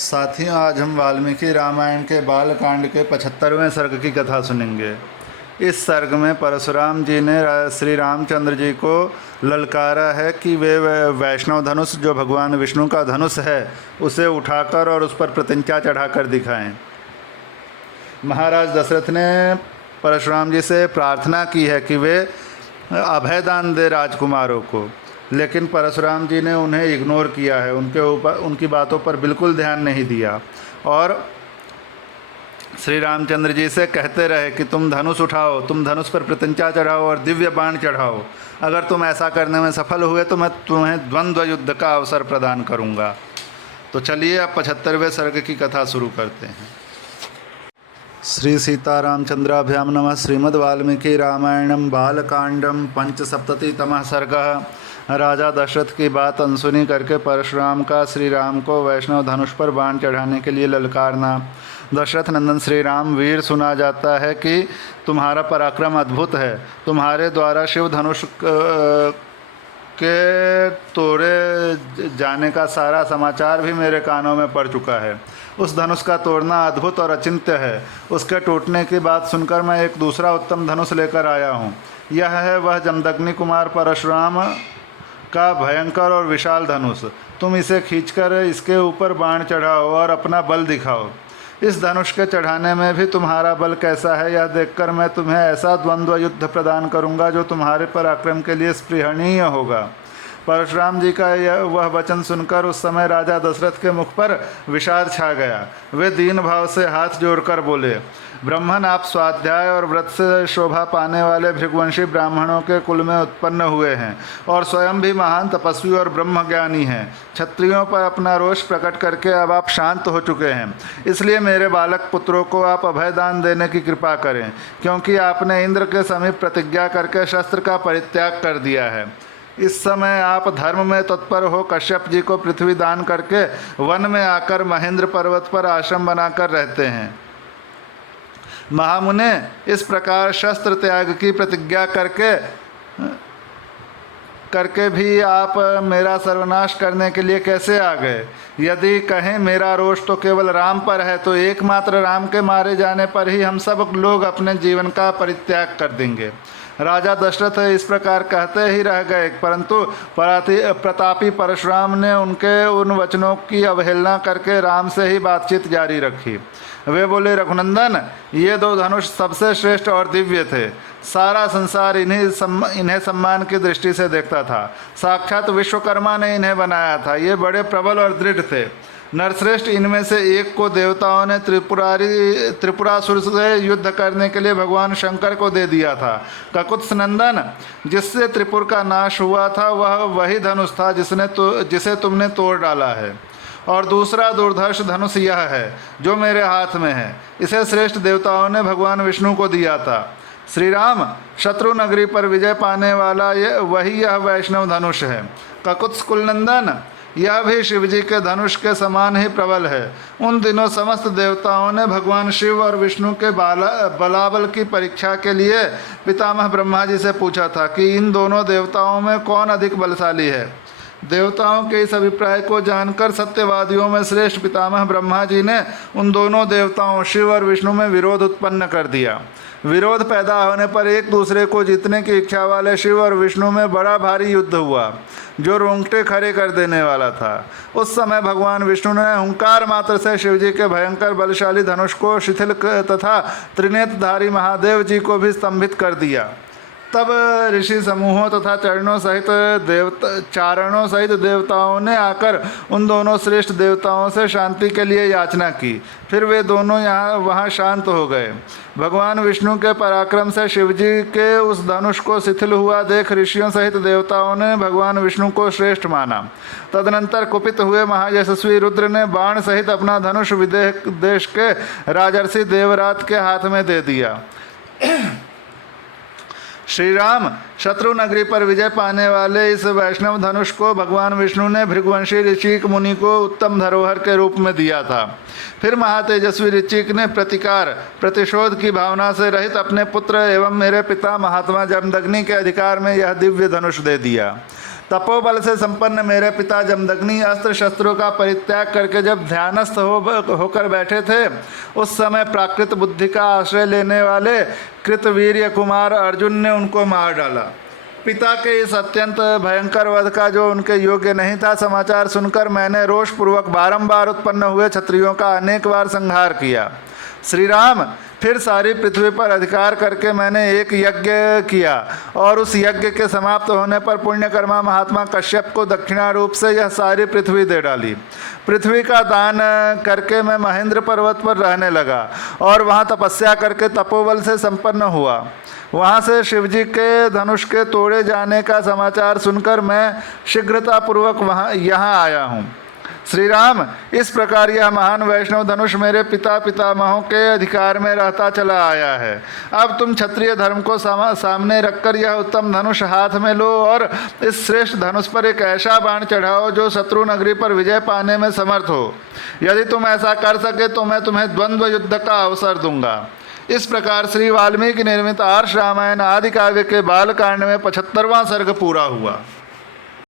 साथियों, आज हम वाल्मीकि रामायण के बालकांड के 75वें सर्ग की कथा सुनेंगे। इस सर्ग में परशुराम जी ने श्री रामचंद्र जी को ललकारा है कि वे वैष्णव धनुष, जो भगवान विष्णु का धनुष है, उसे उठाकर और उस पर प्रत्यंचा चढ़ाकर दिखाएं। महाराज दशरथ ने परशुराम जी से प्रार्थना की है कि वे अभयदान दे राजकुमारों को, लेकिन परशुराम जी ने उन्हें इग्नोर किया है, उनकी बातों पर बिल्कुल ध्यान नहीं दिया और श्री रामचंद्र जी से कहते रहे कि तुम धनुष उठाओ, तुम धनुष पर प्रत्यंचा चढ़ाओ और दिव्य बाण चढ़ाओ। अगर तुम ऐसा करने में सफल हुए तो मैं तुम्हें द्वंद्व युद्ध का अवसर प्रदान करूंगा। तो चलिए अब 75वें सर्ग की कथा शुरू करते हैं। श्री सीतारामचंद्राभ्याम नमः। श्रीमद् वाल्मीकि रामायणम बालकांडम पंचसप्ततितमः सर्गः। राजा दशरथ की बात अनसुनी करके परशुराम का श्री राम को वैष्णव धनुष पर बाण चढ़ाने के लिए ललकारना। दशरथ नंदन श्री राम वीर, सुना जाता है कि तुम्हारा पराक्रम अद्भुत है। तुम्हारे द्वारा शिव धनुष के तोड़े जाने का सारा समाचार भी मेरे कानों में पड़ चुका है। उस धनुष का तोड़ना अद्भुत और अचिंत्य है। उसके टूटने की बात सुनकर मैं एक दूसरा उत्तम धनुष लेकर आया हूँ। यह है वह जमदग्नि कुमार परशुराम का भयंकर और विशाल धनुष। तुम इसे खींचकर इसके ऊपर बाण चढ़ाओ और अपना बल दिखाओ। इस धनुष के चढ़ाने में भी तुम्हारा बल कैसा है, यह देखकर मैं तुम्हें ऐसा द्वंद्व युद्ध प्रदान करूंगा जो तुम्हारे पराक्रम के लिए स्पृहणीय होगा। परशुराम जी का वह वचन सुनकर उस समय राजा दशरथ के मुख पर विषाद छा गया। वे दीन भाव से हाथ जोड़कर बोले, ब्रह्मन, आप स्वाध्याय और व्रत से शोभा पाने वाले भृगुवंशी ब्राह्मणों के कुल में उत्पन्न हुए हैं और स्वयं भी महान तपस्वी और ब्रह्मज्ञानी हैं। क्षत्रियों पर अपना रोष प्रकट करके अब आप शांत हो चुके हैं, इसलिए मेरे बालक पुत्रों को आप अभयदान देने की कृपा करें, क्योंकि आपने इंद्र के समीप प्रतिज्ञा करके शस्त्र का परित्याग कर दिया है। इस समय आप धर्म में तत्पर हो कश्यप जी को पृथ्वी दान करके वन में आकर महेंद्र पर्वत पर आश्रम बनाकर रहते हैं। महामुने, इस प्रकार शस्त्र त्याग की प्रतिज्ञा करके भी आप मेरा सर्वनाश करने के लिए कैसे आ गए? यदि कहें मेरा रोष तो केवल राम पर है, तो एकमात्र राम के मारे जाने पर ही हम सब लोग अपने जीवन का परित्याग कर देंगे। राजा दशरथ इस प्रकार कहते ही रह गए, परंतु प्रतापी परशुराम ने उनके उन वचनों की अवहेलना करके राम से ही बातचीत जारी रखी। वे बोले, रघुनंदन, ये दो धनुष सबसे श्रेष्ठ और दिव्य थे। सारा संसार इन्हें सम्मान की दृष्टि से देखता था। साक्षात विश्वकर्मा ने इन्हें बनाया था। ये बड़े प्रबल और दृढ़ थे। नरश्रेष्ठ इनमें से एक को देवताओं ने त्रिपुरासुर से युद्ध करने के लिए भगवान शंकर को दे दिया था। ककुत्स नंदन, जिससे त्रिपुर का नाश हुआ था, वह वही धनुष था जिसे तुमने तोड़ डाला है। और दूसरा दुर्धर्ष धनुष यह है जो मेरे हाथ में है। इसे श्रेष्ठ देवताओं ने भगवान विष्णु को दिया था। श्री राम, शत्रु नगरी पर विजय पाने वाला यह वैष्णव धनुष है। ककुत्स कुलनंदन, यह भी शिवजी के धनुष के समान ही प्रबल है। उन दिनों समस्त देवताओं ने भगवान शिव और विष्णु के बलाबल की परीक्षा के लिए पितामह ब्रह्मा जी से पूछा था कि इन दोनों देवताओं में कौन अधिक बलशाली है। देवताओं के इस अभिप्राय को जानकर सत्यवादियों में श्रेष्ठ पितामह ब्रह्मा जी ने उन दोनों देवताओं शिव और विष्णु में विरोध उत्पन्न कर दिया। विरोध पैदा होने पर एक दूसरे को जीतने की इच्छा वाले शिव और विष्णु में बड़ा भारी युद्ध हुआ, जो रोंगटे खड़े कर देने वाला था। उस समय भगवान विष्णु ने हुंकार मात्र से शिवजी के भयंकर बलशाली धनुष को शिथिल तथा त्रिनेत्रधारी महादेव जी को भी स्तंभित कर दिया। तब ऋषि समूहों तथा चारणों सहित देवताओं ने आकर उन दोनों श्रेष्ठ देवताओं से शांति के लिए याचना की। फिर वे दोनों वहाँ शांत हो गए। भगवान विष्णु के पराक्रम से शिवजी के उस धनुष को शिथिल हुआ देख ऋषियों सहित देवताओं ने भगवान विष्णु को श्रेष्ठ माना। तदनंतर कुपित हुए महायशस्वी रुद्र ने बाण सहित अपना धनुष विदेह देश के राजर्षि देवरात के हाथ में दे दिया। श्री राम, शत्रु नगरी पर विजय पाने वाले इस वैष्णव धनुष को भगवान विष्णु ने भृगुवंशी ऋचिक मुनि को उत्तम धरोहर के रूप में दिया था। फिर महातेजस्वी ऋचिक ने प्रतिशोध की भावना से रहित अपने पुत्र एवं मेरे पिता महात्मा जमदग्नि के अधिकार में यह दिव्य धनुष दे दिया। तपोबल से संपन्न मेरे पिता जमदग्नि अस्त्र शस्त्रों का परित्याग करके जब ध्यानस्थ होकर बैठे थे, उस समय प्राकृत बुद्धि का आश्रय लेने वाले कृतवीर्य कुमार अर्जुन ने उनको मार डाला। पिता के इस अत्यंत भयंकर वध का जो उनके योग्य नहीं था समाचार सुनकर मैंने रोषपूर्वक बारंबार उत्पन्न हुए क्षत्रियों का अनेक बार संहार किया। श्री राम, फिर सारी पृथ्वी पर अधिकार करके मैंने एक यज्ञ किया और उस यज्ञ के समाप्त होने पर पुण्यकर्मा महात्मा कश्यप को दक्षिणा रूप से यह सारी पृथ्वी दे डाली। पृथ्वी का दान करके मैं महेंद्र पर्वत पर रहने लगा और वहाँ तपस्या करके तपोबल से संपन्न हुआ। वहाँ से शिवजी के धनुष के तोड़े जाने का समाचार सुनकर मैं शीघ्रतापूर्वक यहाँ आया हूँ। श्री राम, इस प्रकार यह महान वैष्णव धनुष मेरे पिता पितामहों के अधिकार में रहता चला आया है। अब तुम क्षत्रिय धर्म को सामने रखकर यह उत्तम धनुष हाथ में लो और इस श्रेष्ठ धनुष पर एक ऐसा बाण चढ़ाओ जो शत्रु नगरी पर विजय पाने में समर्थ हो। यदि तुम ऐसा कर सके तो मैं तुम्हें द्वंद्व युद्ध का अवसर दूंगा। इस प्रकार श्री वाल्मीकि निर्मित आर्ष रामायण आदि काव्य के बालकांड में 75वां सर्ग पूरा हुआ।